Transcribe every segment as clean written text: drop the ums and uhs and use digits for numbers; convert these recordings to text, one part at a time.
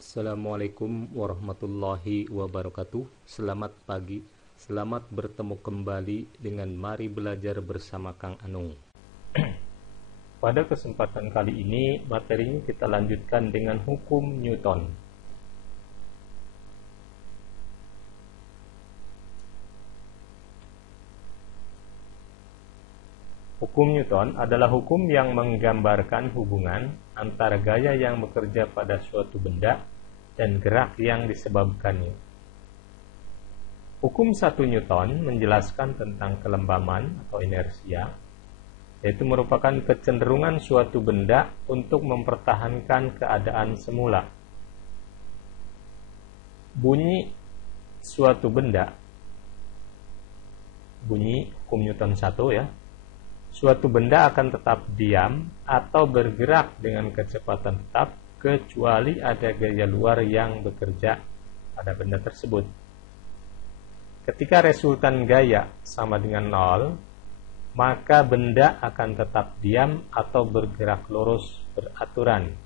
Assalamualaikum warahmatullahi wabarakatuh. Selamat pagi. Selamat bertemu kembali dengan Mari Belajar bersama Kang Anung. Pada kesempatan kali ini, materinya kita lanjutkan dengan hukum Newton. Hukum Newton adalah hukum yang menggambarkan hubungan antara gaya yang bekerja pada suatu benda dan gerak yang disebabkannya. Hukum 1 Newton menjelaskan tentang kelembaman atau inersia, yaitu merupakan kecenderungan suatu benda untuk mempertahankan keadaan semula. Bunyi suatu benda, bunyi hukum Newton 1 ya, suatu benda akan tetap diam atau bergerak dengan kecepatan tetap kecuali ada gaya luar yang bekerja pada benda tersebut. Ketika resultan gaya sama dengan 0, maka benda akan tetap diam atau bergerak lurus beraturan.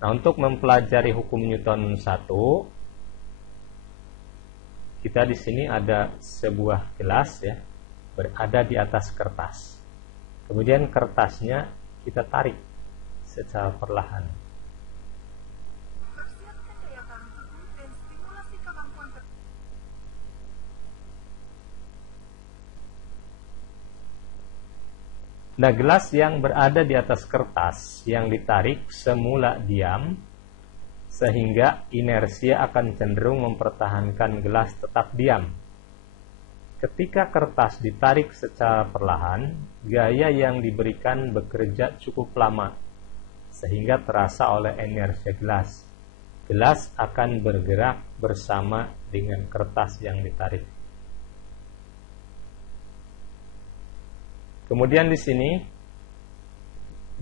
Nah, untuk mempelajari hukum Newton 1, kita di sini ada sebuah gelas ya, berada di atas kertas. Kemudian kertasnya kita tarik secara perlahan. Nah, gelas yang berada di atas kertas yang ditarik semula diam, sehingga inersia akan cenderung mempertahankan gelas tetap diam. Ketika kertas ditarik secara perlahan, gaya yang diberikan bekerja cukup lama, sehingga terasa oleh inersia gelas. Gelas akan bergerak bersama dengan kertas yang ditarik. Kemudian di sini,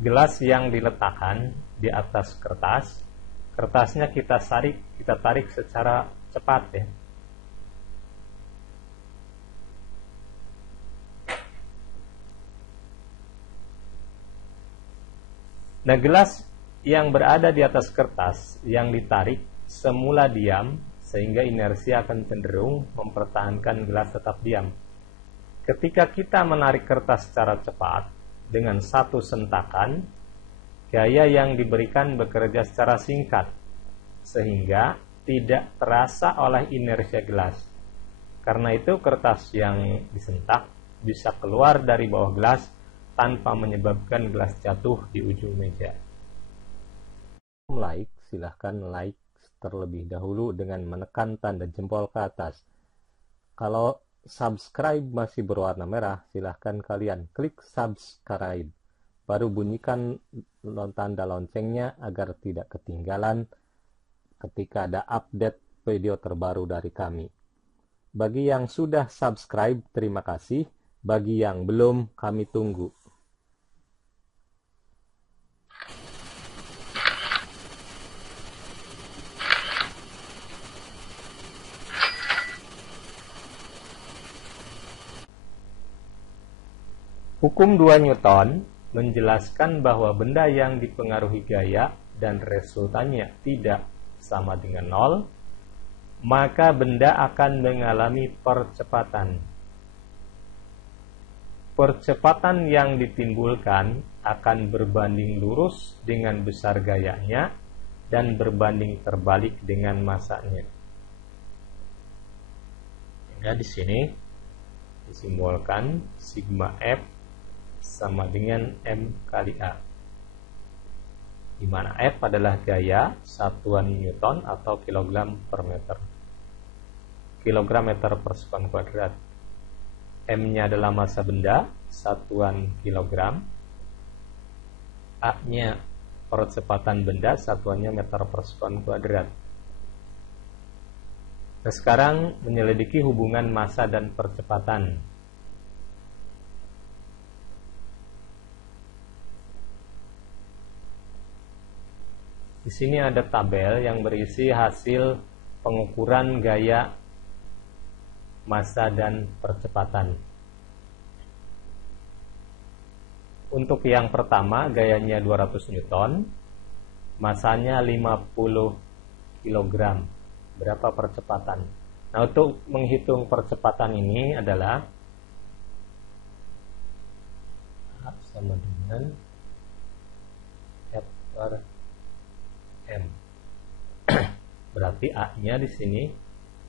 gelas yang diletakkan di atas kertas, kertasnya kita tarik secara cepat ya. Nah, gelas yang berada di atas kertas yang ditarik semula diam, sehingga inersia akan cenderung mempertahankan gelas tetap diam. Ketika kita menarik kertas secara cepat dengan satu sentakan, gaya yang diberikan bekerja secara singkat, sehingga tidak terasa oleh inersia gelas. Karena itu kertas yang disentak bisa keluar dari bawah gelas tanpa menyebabkan gelas jatuh di ujung meja. Silahkan like terlebih dahulu dengan menekan tanda jempol ke atas. Kalau subscribe masih berwarna merah, silahkan kalian klik subscribe. Baru bunyikan tanda loncengnya agar tidak ketinggalan ketika ada update video terbaru dari kami. Bagi yang sudah subscribe, terima kasih. Bagi yang belum, kami tunggu. Hukum 2 Newton menjelaskan bahwa benda yang dipengaruhi gaya dan resultannya tidak sama dengan 0, maka benda akan mengalami percepatan. Percepatan yang ditimbulkan akan berbanding lurus dengan besar gayanya dan berbanding terbalik dengan masanya. Ya, di sini disimbolkan sigma F sama dengan M kali A, di mana F adalah gaya, satuan Newton atau kilogram per meter, kilogram meter per sekon kuadrat. M-nya adalah massa benda, satuan kilogram. A-nya percepatan benda, satuannya meter per sekon kuadrat. Nah, sekarang menyelidiki hubungan massa dan percepatan. Di sini ada tabel yang berisi hasil pengukuran gaya, massa, dan percepatan. Untuk yang pertama, gayanya 200 Newton, masanya 50 kg. Berapa percepatan? Nah, untuk menghitung percepatan ini adalah A sama dengan F per M. Berarti A-nya di sini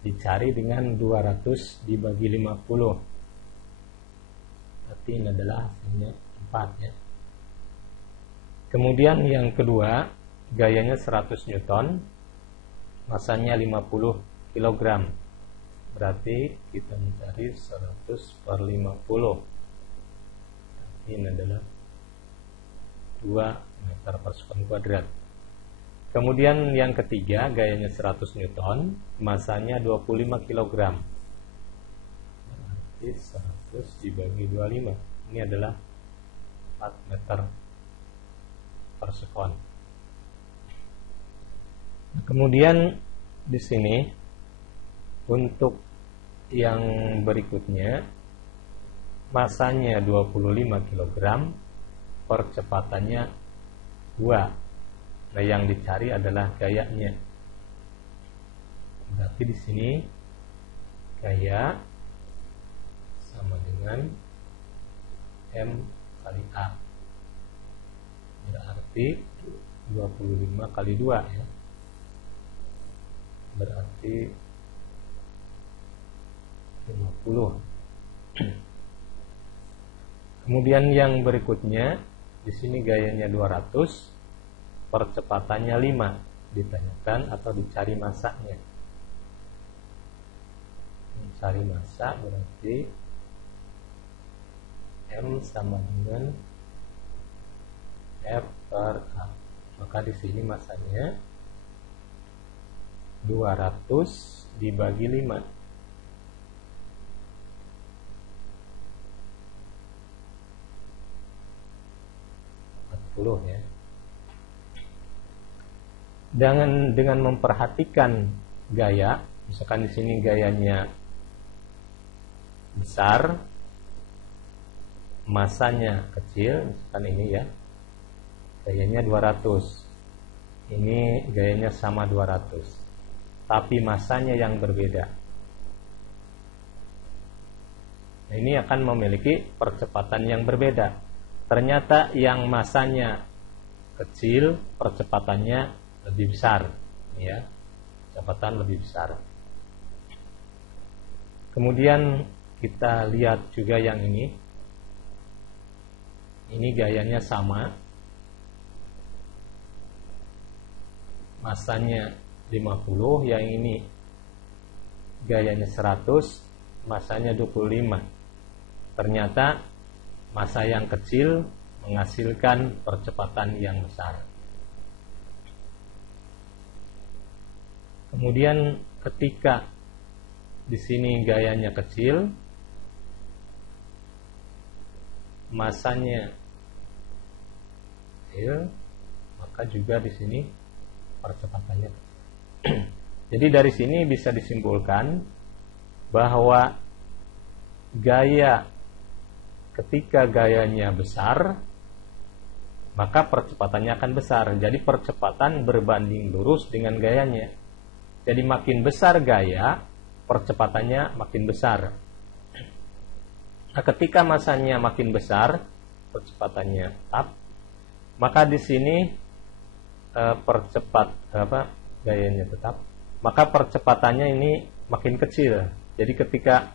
dicari dengan 200 dibagi 50. Berarti ini adalah hasilnya 4 ya. Kemudian yang kedua, gayanya 100 Newton, masanya 50 kg. Berarti kita mencari 100 per 50. Berarti ini adalah 2 meter per sekon kuadrat. Kemudian yang ketiga, gayanya 100 Newton, masanya 25 kg. Berarti 100 dibagi 25. Ini adalah 4 meter per sekon. Kemudian di sini untuk yang berikutnya, masanya 25 kg, percepatannya 2. Nah, yang dicari adalah gayanya. Berarti di sini gaya sama dengan M kali A. Berarti 25 kali 2 ya. Berarti 50. Kemudian yang berikutnya, di sini gayanya 200, percepatannya 5. Ditanyakan atau dicari masanya. Mencari massa berarti M sama dengan F per A. Maka di sini masanya 200 dibagi 5. 40 ya. Dengan memperhatikan gaya, misalkan di sini gayanya besar, masanya kecil, misalkan ini ya, gayanya 200, ini gayanya sama 200, tapi masanya yang berbeda. Nah, ini akan memiliki percepatan yang berbeda. Ternyata yang masanya kecil, percepatannya lebih besar, ya, percepatan lebih besar. Kemudian kita lihat juga yang ini. Ini gayanya sama, masanya 50, yang ini gayanya 100, masanya 25. Ternyata massa yang kecil menghasilkan percepatan yang besar. Kemudian ketika di sini gayanya kecil, massanya kecil, maka juga di sini percepatannya kecil. Jadi dari sini bisa disimpulkan bahwa gaya, ketika gayanya besar, maka percepatannya akan besar. Jadi percepatan berbanding lurus dengan gayanya. Jadi makin besar gaya, percepatannya makin besar. Nah, ketika masanya makin besar, percepatannya tetap, maka di sini gayanya tetap, maka percepatannya ini makin kecil. Jadi ketika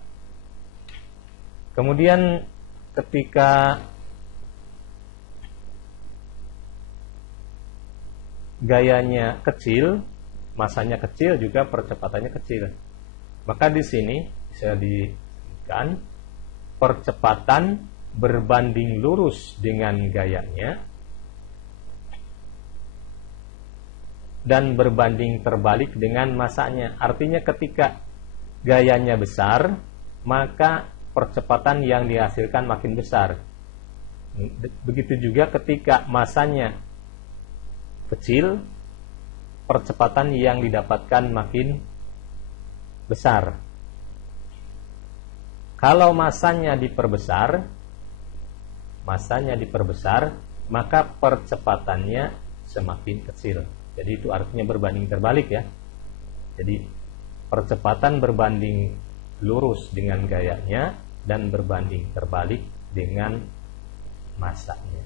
gayanya kecil, masanya kecil, juga percepatannya kecil. Maka di sini bisa disebutkan percepatan berbanding lurus dengan gayanya dan berbanding terbalik dengan masanya. Artinya ketika gayanya besar, maka percepatan yang dihasilkan makin besar. Begitu juga ketika masanya kecil, percepatan yang didapatkan makin besar. Kalau masanya diperbesar, maka percepatannya semakin kecil. Jadi itu artinya berbanding terbalik ya. Jadi percepatan berbanding lurus dengan gayanya dan berbanding terbalik dengan masanya.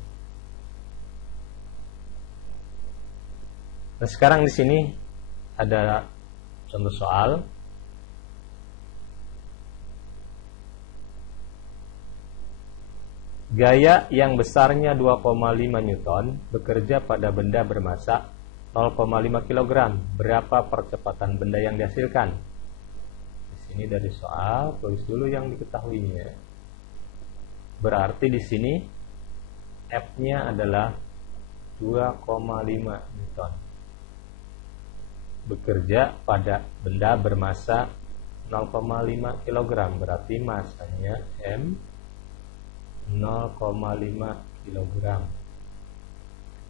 Nah, sekarang di sini ada contoh soal. Gaya yang besarnya 2,5 Newton bekerja pada benda bermassa 0,5 kg. Berapa percepatan benda yang dihasilkan? Di sini dari soal, tulis dulu yang diketahuinya. Berarti di sini F-nya adalah 2,5 Newton. Bekerja pada benda bermassa 0,5 kg. Berarti massanya M 0,5 kg.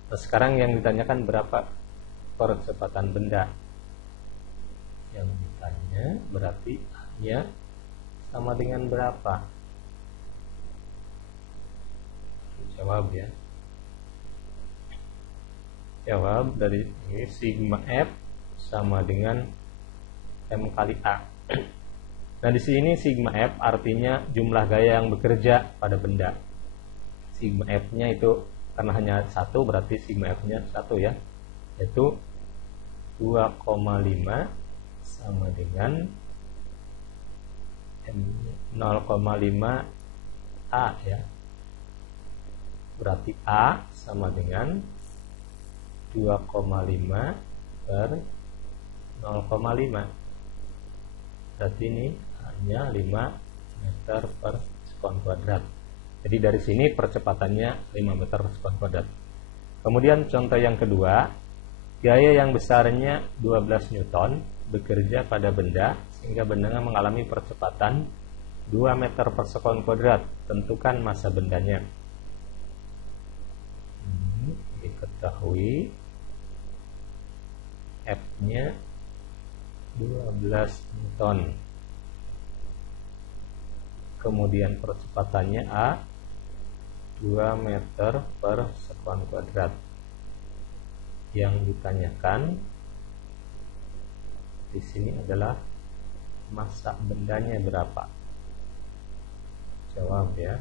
Nah, sekarang yang ditanyakan berapa percepatan benda. Yang ditanya berarti A-nya sama dengan berapa? Jawab ya. Jawab dari ini sigma F sama dengan M kali A. Nah, di sini sigma F artinya jumlah gaya yang bekerja pada benda. Sigma F-nya itu karena hanya satu, berarti sigma F-nya 1 ya. Yaitu 2,5 sama dengan 0,5 A ya. Berarti A sama dengan 2,5 per 0,5. Berarti ini hanya 5 meter per sekon kuadrat. Jadi dari sini percepatannya 5 meter per sekon kuadrat. Kemudian contoh yang kedua, gaya yang besarnya 12 Newton bekerja pada benda sehingga bendanya mengalami percepatan 2 meter per sekon kuadrat. Tentukan massa bendanya. Diketahui F-nya 12 Newton. Kemudian percepatannya A 2 meter per sekon kuadrat. Yang ditanyakan di sini adalah massa bendanya berapa. Jawab ya.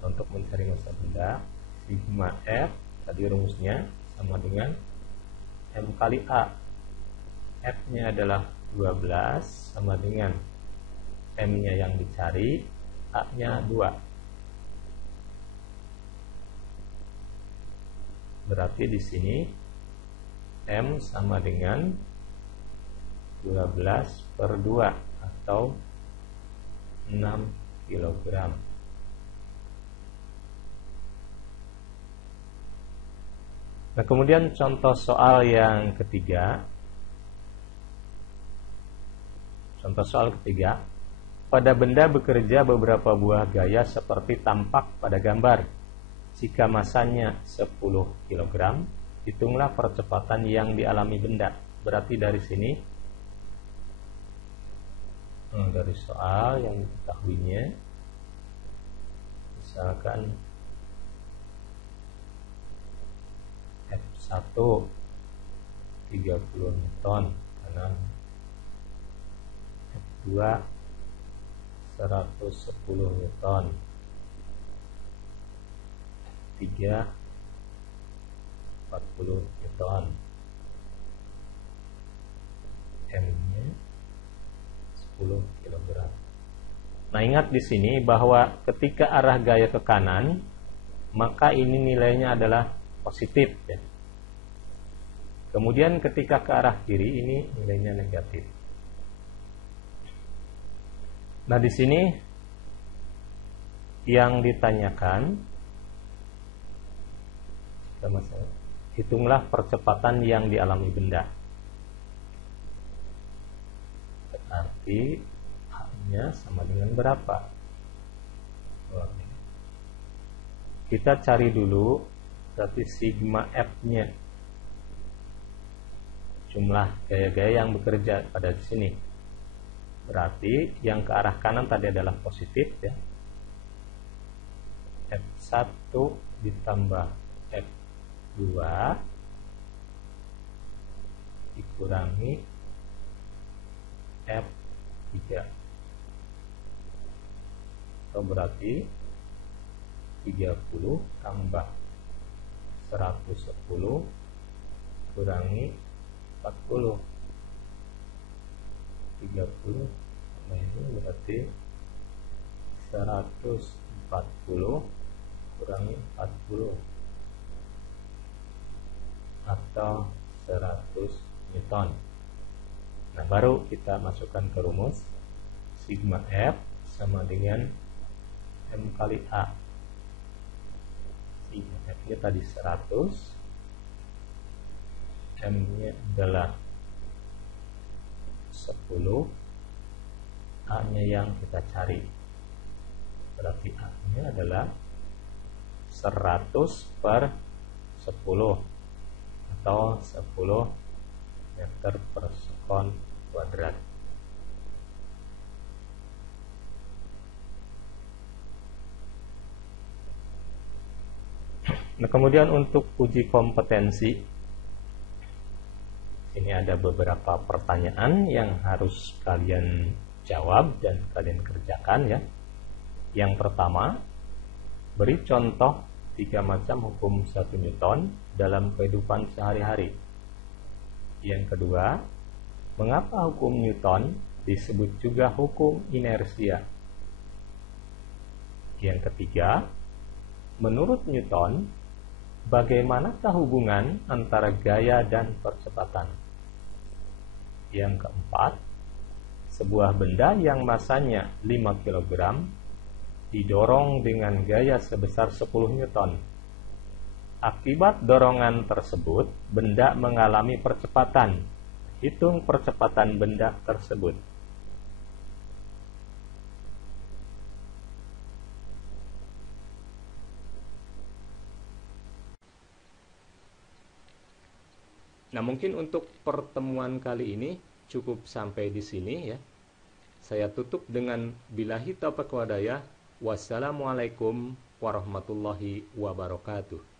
Untuk mencari massa benda, sigma F tadi rumusnya sama dengan M kali A. F-nya adalah 12 sama dengan M-nya yang dicari, A-nya 2. Berarti di sini M sama dengan 12 per 2 atau 6 kg. Nah, kemudian contoh soal yang ketiga. Contoh soal ketiga, pada benda bekerja beberapa buah gaya seperti tampak pada gambar. Jika massanya 10 kg, hitunglah percepatan yang dialami benda. Berarti dari sini, dari soal yang diketahuinya, misalkan F1 30 Newton kanan, F2 110 Newton, F3 40 Newton, M-nya 10 kg. Nah, ingat di sini bahwa ketika arah gaya ke kanan, maka ini nilainya adalah positif ya. Kemudian ketika ke arah kiri ini nilainya negatif. Nah, di sini yang ditanyakan, hitunglah percepatan yang dialami benda. Berarti A-nya sama dengan berapa? Kita cari dulu berarti sigma F-nya, jumlah gaya-gaya yang bekerja pada sini. Berarti yang ke arah kanan tadi adalah positif ya. F1 ditambah F2 kurangi F3, atau berarti 30 tambah 110 kurangi 40. 30 tambah ini berarti 140 kurangi 40 atau 100 Newton. Nah, baru kita masukkan ke rumus sigma F sama dengan M kali A. Sigma F nya tadi 100, M nya adalah 10, A nya yang kita cari, berarti A nya adalah 100 per 10 atau 10 meter per sekon kuadrat. Nah, kemudian untuk uji kompetensi, ini ada beberapa pertanyaan yang harus kalian jawab dan kalian kerjakan ya. Yang pertama, beri contoh 3 macam hukum 1 Newton dalam kehidupan sehari-hari. Yang kedua, mengapa hukum Newton disebut juga hukum inersia? Yang ketiga, menurut Newton, bagaimanakah hubungan antara gaya dan percepatan? Yang keempat, sebuah benda yang masanya 5 kg didorong dengan gaya sebesar 10 Newton. Akibat dorongan tersebut, benda mengalami percepatan. Hitung percepatan benda tersebut. Nah, mungkin untuk pertemuan kali ini cukup sampai di sini ya. Saya tutup dengan billahi taufiq wal hidayah. Wassalamualaikum warahmatullahi wabarakatuh.